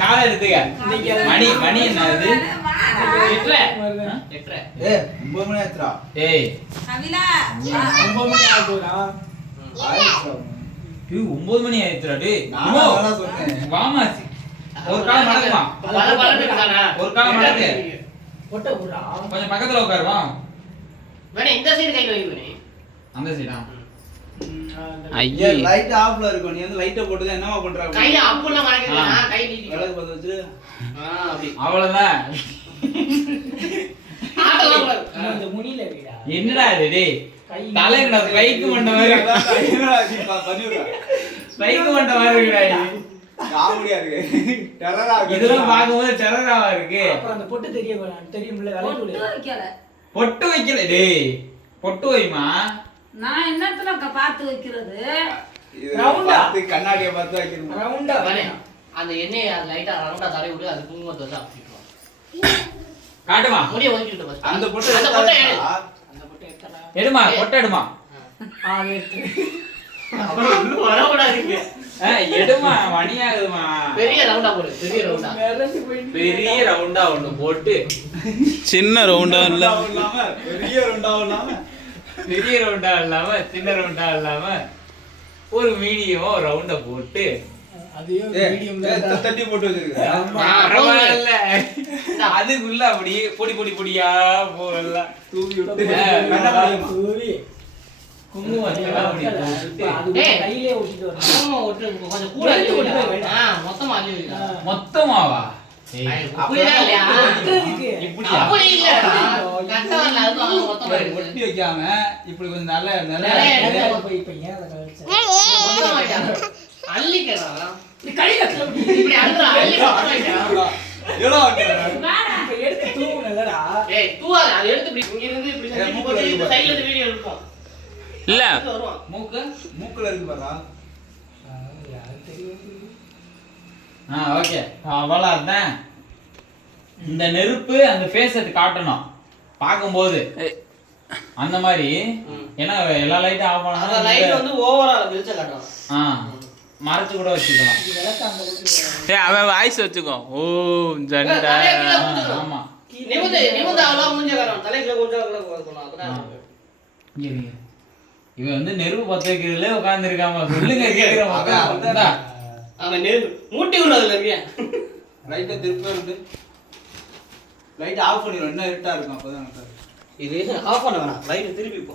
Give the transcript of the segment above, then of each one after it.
காலை எடுத்துக்க. மணி மணி என்ன இது? 9 மணி ஆச்சுடா. ஏய் கவிலா 9 மணி ஆகுதுடா. 9 மணி ஆயிடுச்சுடா டேய். நான் அதான் சொன்னேன். வாமா ஒரு கால் மடக்குமா. ஒரு கால் மடக்கு. ஒட்ட புறா கொஞ்சம் பக்கத்துல உட்காரு வா. வேணே இந்த சைடு கையில வை வேணே. அந்த சைடா. ஐயா லைட் ஆஃப்ல இருக்கு. நீ வந்து லைட்ட போட்டு என்னமா பண்ற? கைய அப்புல மடக்குறீங்க. கை நீட்டி. விளக்கு பத்த வச்சு. அப்படி. அவ்வளவுதான். அந்த முனில வீடா என்னடா இது டேய்? தலையில ஸ்பைக் பண்ண மாதிரி. பண்ணிடுறா. ஸ்பைக் பண்ண மாதிரி இருக்குடா இது. காமெடியா இருக்கு. டெரரா இருக்கு. இதெல்லாம் பாக்கும்போது டெரராவா இருக்கு. அப்புறம் அந்த பொட்டு தெரியும்ல பொட்டு வைக்கல. பொட்டு வைக்கல டேய். பொட்டு வைமா. நான் என்னத்துல பார்த்து வைக்கிறது? இது ரவுண்டா? பார்த்து கண்ணாடியை பார்த்து வைக்கணும். ரவுண்டா வேணே. அந்த எண்ணெயை அது லைட்டா ரவுண்டா தடவி விட்டு அது குங்குமத்தை வச்சு அப்படிட்டுறோம். காட்டுமா. முடிய ஒதுக்கிட்டு பஸ். அந்த பொட்டு அந்த பொட்டை எடு. அந்த பொட்டு எடுத்தடா எடுமா பொட்டு எடுமா. எடுத்து அப்புறம் இன்னும் வரக்கூடாதுங்க. எடுமா மணி ஆகுதுமா. பெரிய ரவுண்டா போடு. பெரிய ரவுண்டா. மேலந்து போய் பெரிய ரவுண்டா ஒண்ணு போட்டு சின்ன ரவுண்டா இல்ல இல்லாம பெரிய ரவுண்டா இல்லாம பெரிய ரவுண்டா இல்லாம சின்ன ரவுண்டா இல்லாம ஒரு மீடியம் ரவுண்ட போட்டு அதையும் மீடியம் தட்டி போட்டு வச்சிருக்க. பரவாயில்ல. அதுக்குள்ள அப்படியே பொடி பொடி பொடியா போகல தூவி விட்டு தூவி குங்குமம் அப்படி போட்டு அது கையிலே ஒட்டிட்டு வரணும். குங்குமம் ஒட்டு கொஞ்சம் கூட அள்ளி வைடா. மொத்தமா அள்ளி வைடா. மொத்தமாவா? புரியுதா இல்லையா? இப்படியா? அப்படி இல்லடா. கட்ட வரல அது மொத்தமா எடுத்து. ஒட்டி வைக்காம இப்படி கொஞ்சம் நல்ல நிறைய எடுத்து போய் இப்ப ஏன் அத கழிச்ச மொத்தமா வைடா. அள்ளிக்கறா. நீ கை கட்டல இப்படி அள்ளுறா. அள்ளி மொத்தமா வைடா. எவ்வளவு இப்ப எடுத்து தூவுனலடா ஏய் தூவாத. அது எடுத்து இப்படி இங்க இருந்து இப்படி செஞ்சு போட்டு இந்த சைடுல இருந்து வீடியோ எடுப்போம். இல்ல வருவான். மூக்கு மூக்குல இருக்கு பாரா. ஓகே அவ்வளவுதான். இந்த நெருப்பு அந்த ஃபேஸ் காட்டணும் பாக்கும்போது அந்த மாதிரி. ஏன்னா எல்லா லைட்டும் ஆஃப் அந்த பண்ணா லைட் வந்து ஓவரா வெளிச்ச காட்டும். மறைச்சு கூட வச்சுக்கலாம். ஏய் அவன் வாய்ஸ் வச்சுக்கோ. ஓ ஜண்டா. ஆமா நிமிந்து அவ்வளவு மூஞ்ச காட்டும். தலைக்குள்ள கொஞ்சம் போகணும். அப்பதான் இங்க இருங்க. இவன் வந்து நெருப்பு பத்த வைக்கிறதுல உட்கார்ந்து இருக்காம சொல்லுங்க கேக்குறேன். அவன் மூட்டி விடுறதுல இருக்கியா? லைட்ட திருப்பி இருக்கு. லைட் ஆஃப் பண்ணிரும். என்ன இருட்டா இருக்கும் அப்பதான் நல்லா இருக்கும். இது ஆஃப் பண்ண வேணாம். லைட் திருப்பி போ.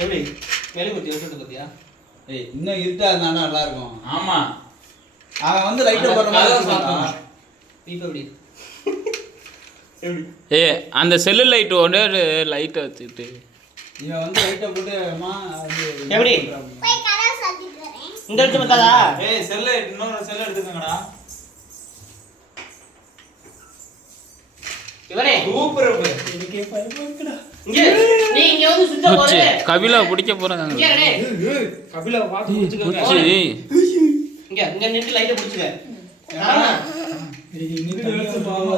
எப்படி மெழுகுத்தி வச்சுட்டு பாத்தியா? ஏய் இன்னும் இருட்டா இருந்தா நல்லா இருக்கும். ஆமா அவன் வந்து லைட் போடுற மாதிரி சொல்றான். இப்ப எப்படி? ஏ அந்த செல்லு லைட் ஒரே லைட் வச்சுட்டு இவன் வந்து லைட்ட போட்டு அம்மா எப்படி? இந்த இடத்துல பத்தாதா? ஏய் செல்ல இன்னொரு செல்ல எடுத்துக்கங்கடா. இவனே சூப்பர் இருக்கு. இதுக்கே பயப்படுடா இங்க நீ இங்க வந்து சுத்த பூச்சி போறே. கபிலா பிடிக்க போறாங்க. இங்க டே. கபிலா பாத்து புடிச்சுக்கோங்க. பூச்சி இங்க நின்னு லைட்ட புடிச்சுக்க. இது இது எடுத்து பாவமா.